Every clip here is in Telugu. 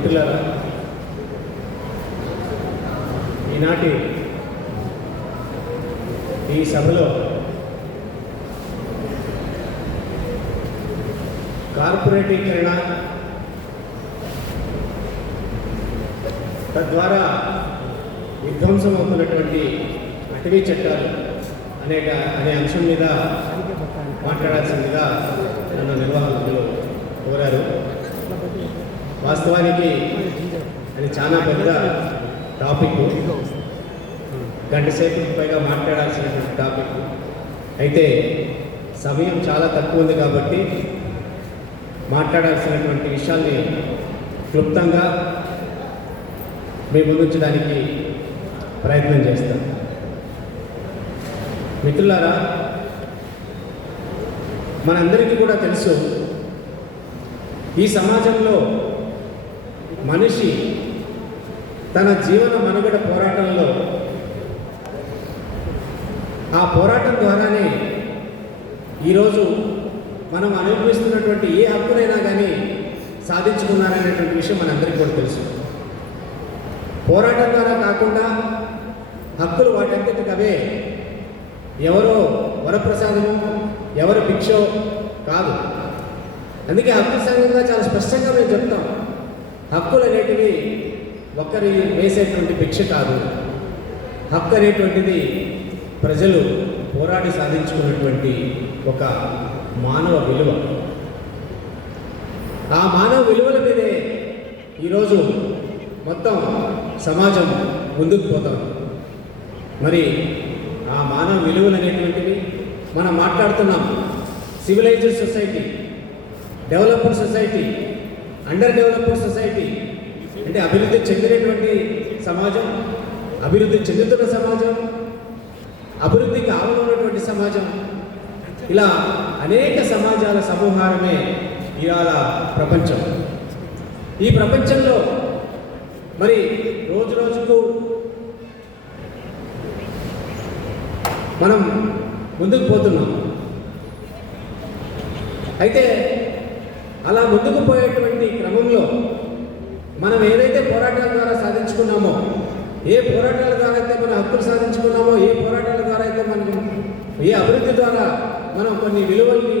మిత్రులారా, ఈనాటి ఈ సభలో కార్పొరేటీకరణ, తద్వారా విధ్వంసమవుతున్నటువంటి అటవీ చట్టాలు అనే అంశం మీద మాట్లాడాల్సిందిగా నన్ను నిర్వాహకులు కోరారు. వాస్తవానికి అది చాలా పెద్ద టాపిక్, గంట సేపటికి పైగా మాట్లాడాల్సినటువంటి టాపిక్. అయితే సమయం చాలా తక్కువ ఉంది కాబట్టి మాట్లాడాల్సినటువంటి విషయాల్ని క్లుప్తంగా మీ ముందుంచడానికి ప్రయత్నం చేస్తాం. మిత్రులారా, మనందరికీ కూడా తెలుసు, ఈ సమాజంలో మనిషి తన జీవన మనుగడ పోరాటంలో ఆ పోరాటం ద్వారానే ఈరోజు మనం అనుభవిస్తున్నటువంటి ఏ హక్కునైనా కానీ సాధించుకున్నారనేటువంటి విషయం మనందరికీ కూడా తెలుసు. పోరాటం ద్వారా కాకుండా హక్కులు వాటంతటికి అవే ఎవరో వరప్రసాదము, ఎవరు భిక్షో కాదు. అందుకే హక్కు సంఘంగా చాలా స్పష్టంగా మేము చెప్తాం, హక్కులు అనేటివి ఒక్కరి వేసేటువంటి భిక్ష కాదు. హక్కు అనేటువంటిది ప్రజలు పోరాడి సాధించుకున్నటువంటి ఒక మానవ విలువ. ఆ మానవ విలువల మీదే ఈరోజు మొత్తం సమాజం ముందుకు పోతాం. మరి ఆ మానవ విలువలు అనేటువంటివి మనం మాట్లాడుతున్నాం. Civilised society, developed society, under developed society అంటే అభివృద్ధి చెందినటువంటి సమాజం, అభివృద్ధి చెందుతున్న సమాజం, అభివృద్ధికి ఆవనున్నటువంటి సమాజం, ఇలా అనేక సమాజాల సమూహారమే ఇవాళ ప్రపంచం. ఈ ప్రపంచంలో మరి రోజు రోజుకు మనం ముందుకు పోతున్నాం. అయితే అలా ముందుకు పోయేటువంటి క్రమంలో మనం ఏదైతే పోరాటాల ద్వారా సాధించుకున్నామో, ఏ పోరాటాల ద్వారా అయితే మనం హక్కులు సాధించుకున్నామో, ఏ పోరాటాల ద్వారా అయితే మనం ఏ అభివృద్ధి ద్వారా మనం కొన్ని విలువల్ని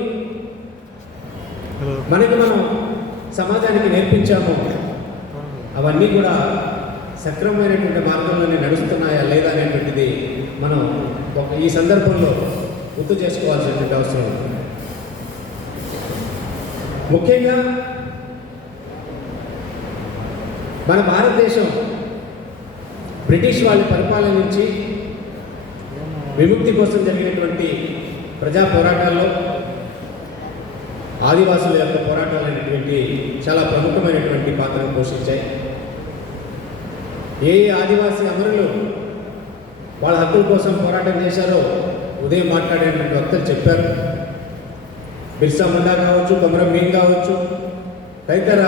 మనం సమాజానికి నేర్పించామో, అవన్నీ కూడా సక్రమమైనటువంటి మార్గంలోనే నడుస్తున్నాయా లేదా అనేటువంటిది మనం ఈ సందర్భంలో గుర్తు చేసుకోవాల్సినటువంటి అవసరం ఉంది. ముఖ్యంగా మన భారతదేశం బ్రిటిష్ వాళ్ళ పరిపాలన నుంచి విముక్తి కోసం జరిగినటువంటి ప్రజా పోరాటాల్లో ఆదివాసుల యొక్క పోరాటాలు అనేటువంటి చాలా ప్రముఖమైనటువంటి పాత్రను పోషించాయి. ఏ ఆదివాసీ అమరులు వాళ్ళ హక్కుల కోసం పోరాటం చేశారో ఉదయం మాట్లాడేటువంటి వక్తలు చెప్పారు. బిర్సా ముండా కావచ్చు, కొమరం భీమ్ కావచ్చు, తదితర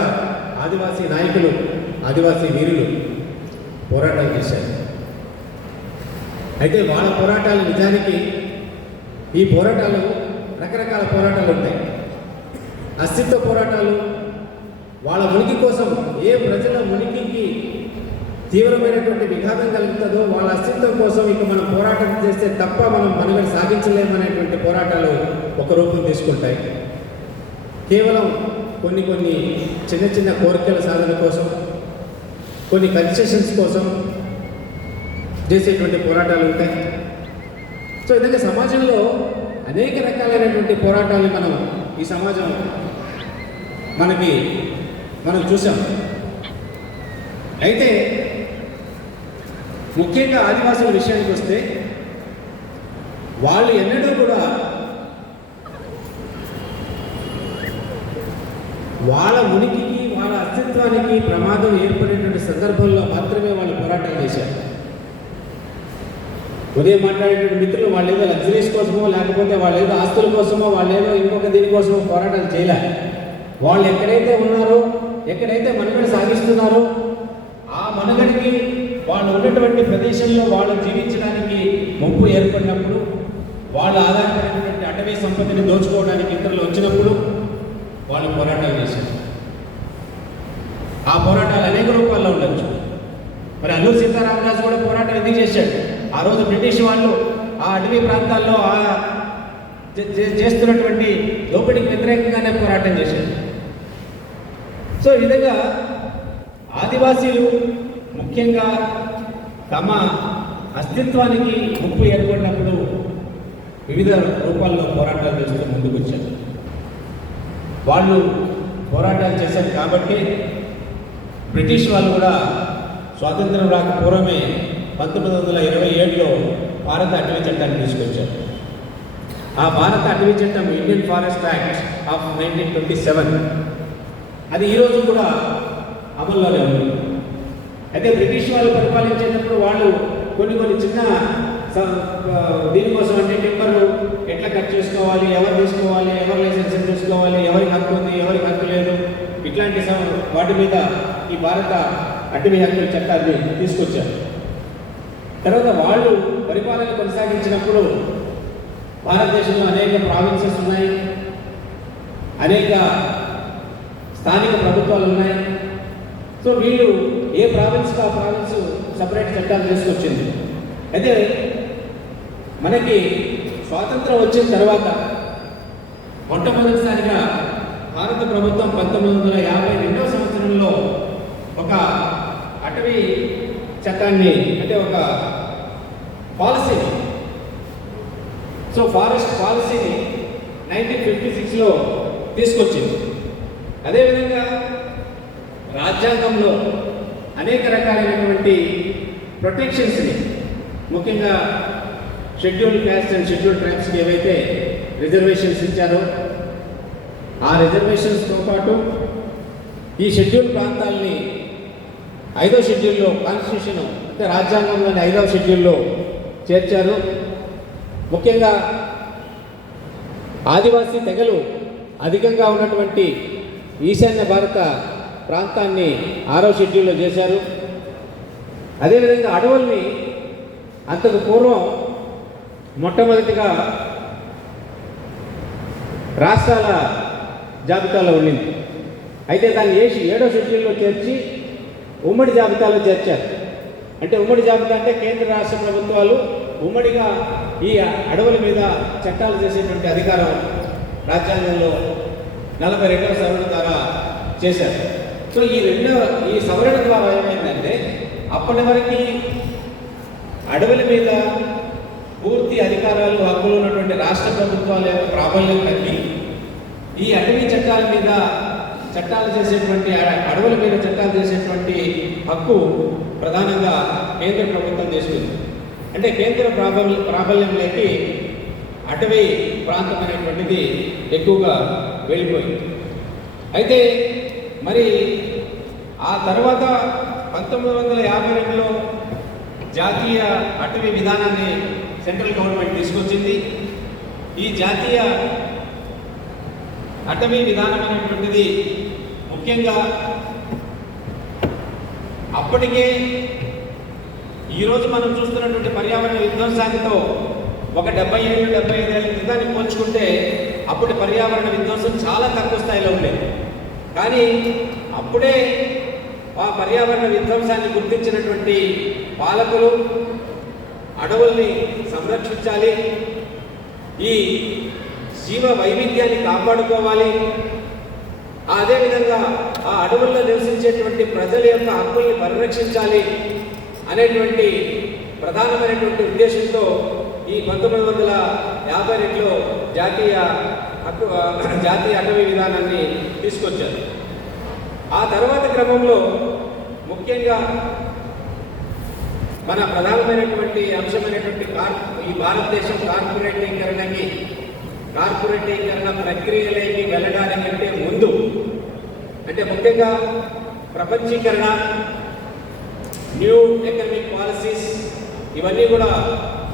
ఆదివాసీ నాయకులు, ఆదివాసీ వీరులు పోరాటాలు చేశారు. అయితే వాళ్ళ పోరాటాలు నిజానికి ఈ పోరాటాలు రకరకాల పోరాటాలు ఉంటాయి. అస్తిత్వ పోరాటాలు, వాళ్ళ ఉనికి కోసం, ఏ ప్రజల ఉనికికి తీవ్రమైనటువంటి విఘాతం కలుగుతుందో వాళ్ళ అస్తిత్వం కోసం ఇక మనం పోరాటం చేస్తే తప్ప మనం మనుగడ సాగించలేమనేటువంటి పోరాటాలు ఒక రూపం తీసుకుంటాయి. కేవలం కొన్ని చిన్న చిన్న కోరికల సాధన కోసం, కొన్ని కన్సెషన్స్ కోసం చేసేటువంటి పోరాటాలు ఉంటాయి. సో విధంగా సమాజంలో అనేక రకాలైనటువంటి పోరాటాలు ఈ సమాజం మనం చూసాం. అయితే ముఖ్యంగా ఆదివాసుల విషయానికి వస్తే వాళ్ళు ఎన్నడూ కూడా వాళ్ళ ఉనికికి, వాళ్ళ అస్తిత్వానికి ప్రమాదం ఏర్పడేటువంటి సందర్భంలో మాత్రమే వాళ్ళు పోరాటం చేశారు. ఉదయం మాట్లాడేటువంటి మిత్రులు వాళ్ళు ఏదో లగ్జరీస్ కోసమో, లేకపోతే వాళ్ళు ఏదో ఆస్తుల కోసమో, వాళ్ళు ఏదో ఇంకొక దీనికోసమో పోరాటాలు చేయలే. వాళ్ళు ఎక్కడైతే ఉన్నారో, ఎక్కడైతే మనుగడ సాగిస్తున్నారో ఆ మనుగడికి వాళ్ళు ఉన్నటువంటి ప్రదేశంలో వాళ్ళు జీవించడానికి ముప్పు ఏర్పడినప్పుడు, వాళ్ళు ఆధారపడినటువంటి అటవీ సంపత్తిని దోచుకోవడానికి ఇతరులు వచ్చినప్పుడు వాళ్ళు పోరాటాలు చేశారు. ఆ పోరాటాలు మరి అల్లూరి సీతారామరాజు కూడా పోరాటం ఎందుకు చేశాడు? ఆ రోజు బ్రిటిష్ వాళ్ళు ఆ అటవీ ప్రాంతాల్లో చేస్తున్నటువంటి దోపిడీకి వ్యతిరేకంగానే పోరాటం చేశాడు. సో ఈ విధంగా ఆదివాసీలు ముఖ్యంగా తమ అస్తిత్వానికి ముప్పు ఏర్పడినప్పుడు వివిధ రూపాల్లో పోరాటాలు చేస్తూ ముందుకు వచ్చారు. వాళ్ళు పోరాటాలు చేశారు కాబట్టి బ్రిటిష్ వాళ్ళు కూడా స్వాతంత్రం రాక పూర్వమే 1927లో భారత అటవీ చట్టాన్ని తీసుకొచ్చారు. ఆ భారత అటవీ చట్టం ఇండియన్ ఫారెస్ట్ యాక్ట్ ఆఫ్ 1927 అది ఈరోజు కూడా అమల్లోనే ఉంది. అయితే బ్రిటిష్ వాళ్ళు పరిపాలించేటప్పుడు వాళ్ళు కొన్ని చిన్న దీనికోసం అంటే టింబర్ ఎట్లా కట్ చేసుకోవాలి, ఎవరు తీసుకోవాలి, ఎవరు లైసెన్స్ తీసుకోవాలి, ఎవరికి హక్కు ఉంది, ఎవరికి హక్కు లేదు, ఇట్లాంటి వాటి మీద ఈ భారత అటవీ హక్కుల చట్టాన్ని తీసుకొచ్చారు. తర్వాత వాళ్ళు పరిపాలన కొనసాగించినప్పుడు భారతదేశంలో అనేక ప్రావిన్సెస్ ఉన్నాయి, అనేక స్థానిక ప్రభుత్వాలు ఉన్నాయి. సో వీళ్ళు ఏ ప్రావిన్స్కి ఆ ప్రావిన్స్ సపరేట్ చట్టాలు తీసుకొచ్చింది. అయితే మనకి స్వాతంత్రం వచ్చిన తర్వాత మొట్టమొదటిసారిగా భారత ప్రభుత్వం 1952వ సంవత్సరంలో ఒక అటవీ చట్టాన్ని అంటే ఒక పాలసీని ఫారెస్ట్ పాలసీని 1956లో తీసుకొచ్చింది. అదేవిధంగా రాజ్యాంగంలో అనేక రకాలైనటువంటి ప్రొటెక్షన్స్ని ముఖ్యంగా షెడ్యూల్ క్యాస్ట్ అండ్ షెడ్యూల్ ట్రైబ్స్కి ఏవైతే రిజర్వేషన్స్ ఇచ్చారో ఆ రిజర్వేషన్స్తో పాటు ఈ షెడ్యూల్ ప్రాంతాలని 5వ షెడ్యూల్లో కాన్స్టిట్యూషన్ అంటే రాజ్యాంగంలోని 5వ షెడ్యూల్లో చేర్చారు. ముఖ్యంగా ఆదివాసీ తెగలు అధికంగా ఉన్నటువంటి ఈశాన్య భారత ప్రాంతాన్ని 6వ షెడ్యూల్లో చేశారు. అదేవిధంగా అడవుల్ని అంతకు పూర్వం మొట్టమొదటిగా రాష్ట్రాల జాబితాలో ఉండింది. అయితే దాన్ని 7వ షెడ్యూల్లో చేర్చి ఉమ్మడి జాబితాలో చేర్చారు. అంటే ఉమ్మడి జాబితా అంటే కేంద్ర రాష్ట్ర ప్రభుత్వాలు ఉమ్మడిగా ఈ అడవుల మీద చట్టాలు చేసేటువంటి అధికారం రాజ్యాంగంలో 42వ సవరణ ద్వారా చేశారు. సో ఈ సవరణ ద్వారా ఏమైందంటే అప్పటి వరకు అడవుల మీద పూర్తి అధికారాలు హక్కులు ఉన్నటువంటి రాష్ట్ర ప్రభుత్వాల యొక్క ప్రాబల్యం తగ్గి ఈ అటవీ చట్టాల మీద చట్టాలు చేసేటువంటి అడవుల మీద చట్టాలు చేసేటువంటి హక్కు ప్రధానంగా కేంద్ర ప్రభుత్వం తీసుకుంది. అంటే కేంద్ర ప్రాబల్యంలోకి అటవీ ప్రాంతం అనేటువంటిది ఎక్కువగా వెళ్ళిపోయింది. అయితే మరి ఆ తర్వాత 1952లో జాతీయ అటవీ విధానాన్ని సెంట్రల్ గవర్నమెంట్ తీసుకొచ్చింది. ఈ జాతీయ అటవీ విధానం అనేటువంటిది ముఖ్యంగా అప్పటికే ఈరోజు మనం చూస్తున్నటువంటి పర్యావరణ విధ్వంసానితో ఒక 70-75 ఏళ్ళ క్రితాన్ని పోల్చుకుంటే అప్పటి పర్యావరణ విధ్వంసం చాలా తక్కువ స్థాయిలో ఉండేది. కానీ అప్పుడే ఆ పర్యావరణ విధ్వంసాన్ని గుర్తించినటువంటి పాలకులు అడవుల్ని సంరక్షించాలి, ఈ జీవ వైవిధ్యాన్ని కాపాడుకోవాలి, అదేవిధంగా ఆ అడవుల్లో నివసించేటువంటి ప్రజల యొక్క హక్కుల్ని పరిరక్షించాలి అనేటువంటి ప్రధానమైనటువంటి ఉద్దేశంతో ఈ 1952లో జాతీయ అటవీ విధానాన్ని తీసుకొచ్చారు. ఆ తర్వాత క్రమంలో ముఖ్యంగా మన ప్రధానమైనటువంటి అంశమైనటువంటి ఈ భారతదేశం కార్పొరేటీకరణ ప్రక్రియలోకి వెళ్ళడానికంటే ముందు అంటే ముఖ్యంగా ప్రపంచీకరణ, న్యూ ఎకనామిక్ పాలసీస్ ఇవన్నీ కూడా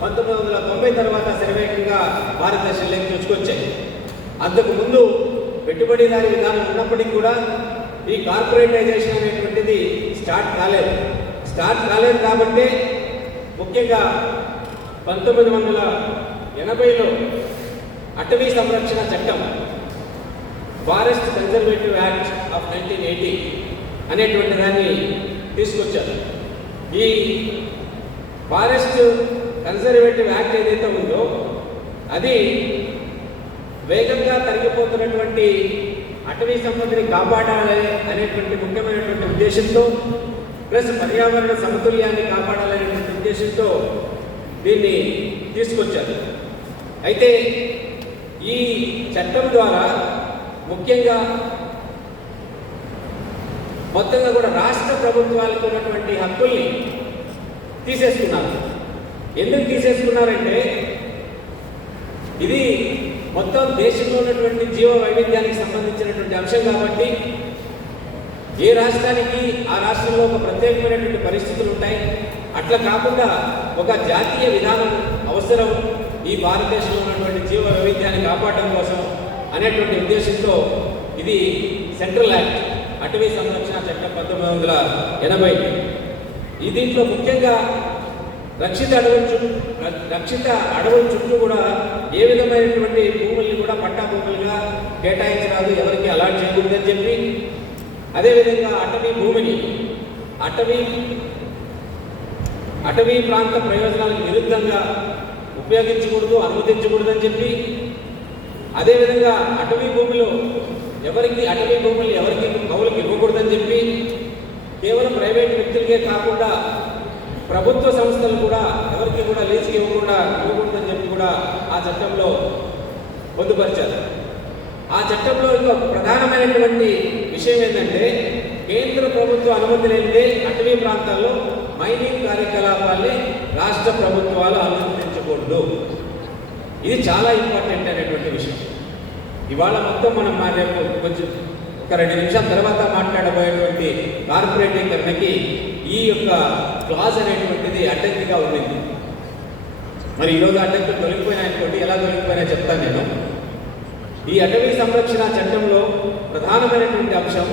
1990 తర్వాత శరవేగంగా భారతదేశంలోకి తీసుకొచ్చాయి. అంతకు ముందు పెట్టుబడిదారీ విధానం ఉన్నప్పటికీ కూడా ఈ కార్పొరేటైజేషన్ అనేటువంటిది స్టార్ట్ కాలేదు కాబట్టి ముఖ్యంగా 1980లో అటవీ సంరక్షణ చట్టం ఫారెస్ట్ కన్జర్వేటివ్ యాక్ట్ ఆఫ్ 1980 అనేటువంటి దాన్ని తీసుకొచ్చారు. ఈ ఫారెస్ట్ కన్జర్వేటివ్ యాక్ట్ ఏదైతే ఉందో అది వేగంగా తరిగిపోతున్నటువంటి అటవీ సంపదని కాపాడాలి అనేటువంటి ముఖ్యమైనటువంటి ఉద్దేశంతో ప్లస్ పర్యావరణ సమతుల్యాన్ని కాపాడాలనేటువంటి ఉద్దేశంతో దీన్ని తీసుకొచ్చారు. అయితే ఈ చట్టం ద్వారా ముఖ్యంగా మొత్తంగా కూడా రాష్ట్ర ప్రభుత్వాలకు ఉన్నటువంటి హక్కుల్ని తీసేసుకున్నారు. ఎందుకు తీసేసుకున్నారంటే ఇది మొత్తం దేశంలో ఉన్నటువంటి జీవ వైవిధ్యానికి సంబంధించినటువంటి అంశం కాబట్టి ఏ రాష్ట్రానికి ఆ రాష్ట్రంలో ఒక ప్రత్యేకమైనటువంటి పరిస్థితులు ఉంటాయి. అట్లా కాకుండా ఒక జాతీయ విధానం అవసరం ఈ భారతదేశంలో ఉన్నటువంటి జీవ వైవిధ్యాన్ని కాపాడడం కోసం అనేటువంటి ఉద్దేశంతో ఇది సెంట్రల్ యాక్ట్ అటవీ సంరక్షణ చట్టం 1980. ఈ దీంట్లో ముఖ్యంగా రక్షిత అడవుల చుట్టూ కూడా ఏ విధమైనటువంటి భూముల్ని కూడా పట్టా భూములుగా కేటాయించరాదు, ఎవరికి అలాట్ చేయకూడదని చెప్పి, అదేవిధంగా అటవీ భూమిని అటవీ ప్రాంత ప్రయోజనాలకు విరుద్ధంగా ఉపయోగించకూడదు, అనుమతించకూడదని చెప్పి, అదేవిధంగా అటవీ భూములు ఎవరికి కౌలుకి ఇవ్వకూడదని చెప్పి, కేవలం ప్రైవేట్ వ్యక్తులకే కాకుండా ప్రభుత్వ సంస్థలు కూడా ఎవరికి కూడా లీజుకి ఇవ్వకూడదని చెప్పి కూడా ఆ చట్టంలో పొందుపరిచారు. ఆ చట్టంలో ఇంకొక ప్రధానమైనటువంటి విషయం ఏంటంటే కేంద్ర ప్రభుత్వ అనుమతి లేనిదే అటవీ ప్రాంతాల్లో మైనింగ్ కార్యకలాపాల్ని రాష్ట్ర ప్రభుత్వాలు అనుమతించకూడదు. ఇది చాలా ఇంపార్టెంట్ అనేటువంటి విషయం. ఇవాళ మొత్తం మనం రేపు కొంచెం ఒక 2 నిమిషాల తర్వాత మాట్లాడబోయేటువంటి కార్పొరేటీకరణకి ఈ యొక్క క్లాజ్ అనేటువంటిది అడ్డంకిగా ఉండింది. మరి ఈరోజు అడ్డంకులు తొలగిపోయినాయనుకోండి, ఎలా తొలగిపోయినా చెప్తాను నేను. ఈ అటవీ సంరక్షణ చట్టంలో ప్రధానమైనటువంటి అంశం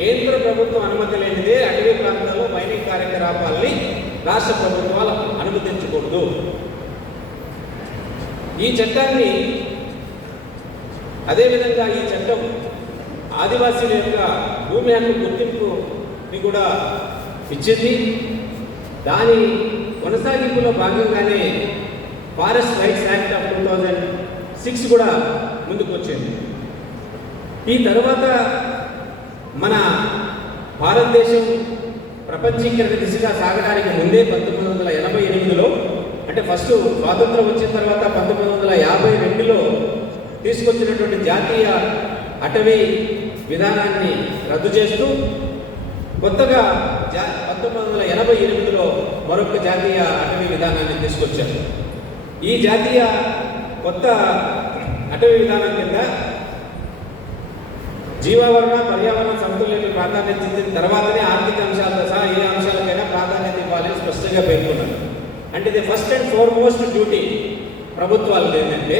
కేంద్ర ప్రభుత్వం అనుమతి లేనిదే అటవీ ప్రాంతాల్లో మైనింగ్ కార్యకలాపాల్ని రాష్ట్ర ప్రభుత్వాలు అనుమతించకూడదు. ఈ చట్టాన్ని అదేవిధంగా ఈ చట్టం ఆదివాసీల యొక్క భూమి హక్కు గుర్తింపుని కూడా ఇచ్చింది. దాని కొనసాగింపులో భాగంగానే ఫారెస్ట్ రైట్స్ యాక్ట్ ఆఫ్ 2006 కూడా ముందుకు వచ్చింది. ఈ తర్వాత మన భారతదేశం ప్రపంచీకరణ దిశగా సాగడానికి ముందే 1988లో, అంటే ఫస్ట్ స్వాతంత్రం వచ్చిన తర్వాత 1952లో తీసుకొచ్చినటువంటి జాతీయ అటవీ విధానాన్ని రద్దు చేస్తూ కొత్తగా 1988లో మరొక జాతీయ అటవీ విధానాన్ని తీసుకొచ్చారు. ఈ జాతీయ కొత్త అటవీ విధానం కింద జీవావరణ పర్యావరణ సమతుల్యతకు ప్రాధాన్యత ఇచ్చిన తర్వాతనే ఆర్థిక అంశాలతో సహా ఏ అంశాలకైనా ప్రాధాన్యత ఇవ్వాలని స్పష్టంగా పేర్కొన్నారు. అంటే the first and foremost duty ప్రభుత్వాలు ఏంటంటే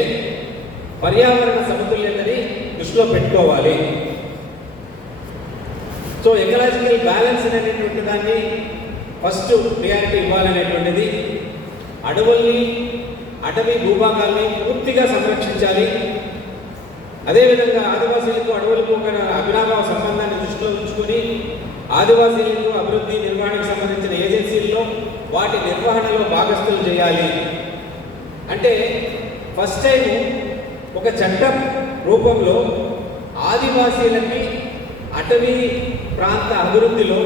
పర్యావరణ సమతుల్యతని దృష్టిలో పెట్టుకోవాలి. సో ఎకలాజికల్ బ్యాలెన్స్ అనేటువంటి దాన్ని ఫస్ట్ ప్రియారిటీ ఇవ్వాలనేటువంటిది, అడవుల్ని అటవీ భూభాగాల్ని పూర్తిగా సంరక్షించాలి. అదేవిధంగా ఆదివాసీలకు అడవులకు ఒక అవినాభావ సంబంధాన్ని దృష్టిలో ఉంచుకొని ఆదివాసీలకు అభివృద్ధి నిర్వహణకు సంబంధించిన ఏజెన్సీల్లో వాటి నిర్వహణలో భాగస్థులు చేయాలి. అంటే ఫస్ట్ టైం ఒక చట్టం రూపంలో ఆదివాసీలకి అటవీ ప్రాంత అభివృద్ధిలో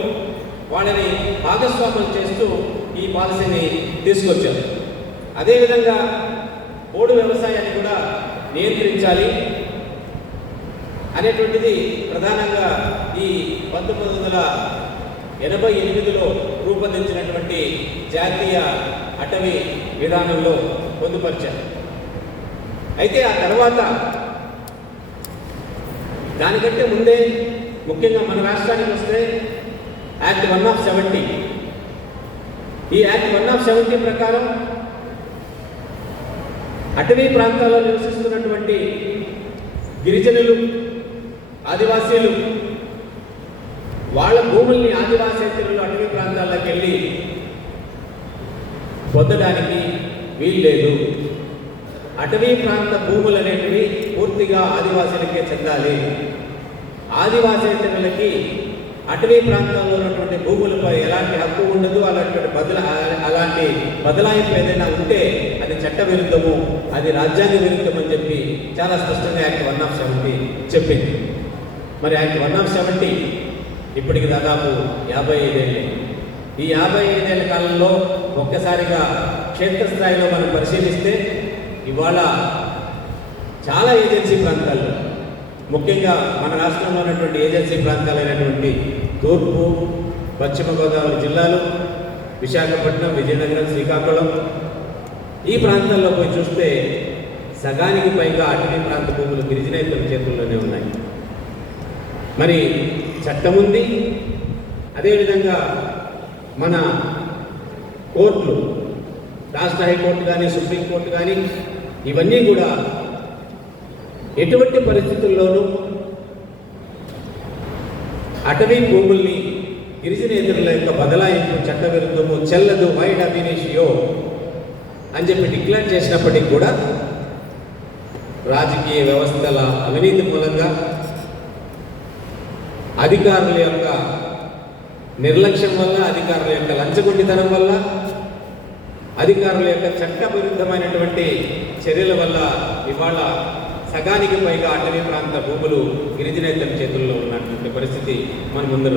వాళ్ళని భాగస్వాములు చేస్తూ ఈ పాలసీని తీసుకొచ్చారు. అదేవిధంగా పోడు వ్యవసాయాన్ని కూడా నియంత్రించాలి అనేటువంటిది ప్రధానంగా ఈ 1988లో రూపొందించినటువంటి జాతీయ అటవీ విధానంలో పొందుపరిచారు. అయితే ఆ తర్వాత దానికంటే ముందే ముఖ్యంగా మన రాష్ట్రానికి వస్తే యాక్ట్ 1/70. ఈ యాక్ట్ 1/70 ప్రకారం అటవీ ప్రాంతాల్లో నివసిస్తున్నటువంటి గిరిజనులు, ఆదివాసీలు వాళ్ళ భూముల్ని ఆదివాసేతరులు అటవీ ప్రాంతాల్లోకి వెళ్ళి పొందడానికి వీల్లేదు. అటవీ ప్రాంత భూములు అనేటివి పూర్తిగా ఆదివాసీలకే చెందాలి. ఆదివాసేతరులకి అటవీ ప్రాంతాల్లో ఉన్నటువంటి భూములపై ఎలాంటి హక్కు ఉండదు, అలాంటి బదలాయింపు ఏదైనా ఉంటే అది చట్ట విరుద్ధము, అది రాజ్యాంగ విరుద్ధం అని చెప్పి చాలా స్పష్టంగా యాక్ట్ 170 చెప్పింది. మరి యాక్ట్ 170 ఇప్పటికి దాదాపు 55 ఏళ్ళు. ఈ 55 ఏళ్ల కాలంలో ఒక్కసారిగా క్షేత్రస్థాయిలో మనం పరిశీలిస్తే ఇవాళ చాలా ఏజెన్సీ ప్రాంతాల్లో, ముఖ్యంగా మన రాష్ట్రంలో ఉన్నటువంటి ఏజెన్సీ ప్రాంతాలైనటువంటి తూర్పు, పశ్చిమ గోదావరి జిల్లాలు, విశాఖపట్నం, విజయనగరం, శ్రీకాకుళం, ఈ ప్రాంతాల్లో పోయి చూస్తే సగానికి పైగా అటవీ ప్రాంత భూములు గిరిజనేతల చేతుల్లోనే ఉన్నాయి. మరి చట్టం ఉంది, అదేవిధంగా మన కోర్టులు, రాష్ట్ర హైకోర్టు కానీ సుప్రీంకోర్టు కానీ ఇవన్నీ కూడా ఎటువంటి పరిస్థితుల్లోనూ అటవీ భూముల్ని గిరిజనేతరుల యొక్క బదలాయింపు చట్టవిరుద్ధము, చెల్లదు, వైడ్ అబినేషియో అని చెప్పి డిక్లేర్ చేసినప్పటికీ కూడా రాజకీయ వ్యవస్థల అవినీతి మూలంగా, అధికారుల యొక్క నిర్లక్ష్యం వల్ల, అధికారుల యొక్క లంచగొండితనం వల్ల, అధికారుల యొక్క చట్టవిరుద్ధమైనటువంటి చర్యల వల్ల ఇవాళ సగానికి పైగా అటవీ ప్రాంత భూములు గిరిజనేతల చేతుల్లో ఉన్నటువంటి పరిస్థితి మన ముందర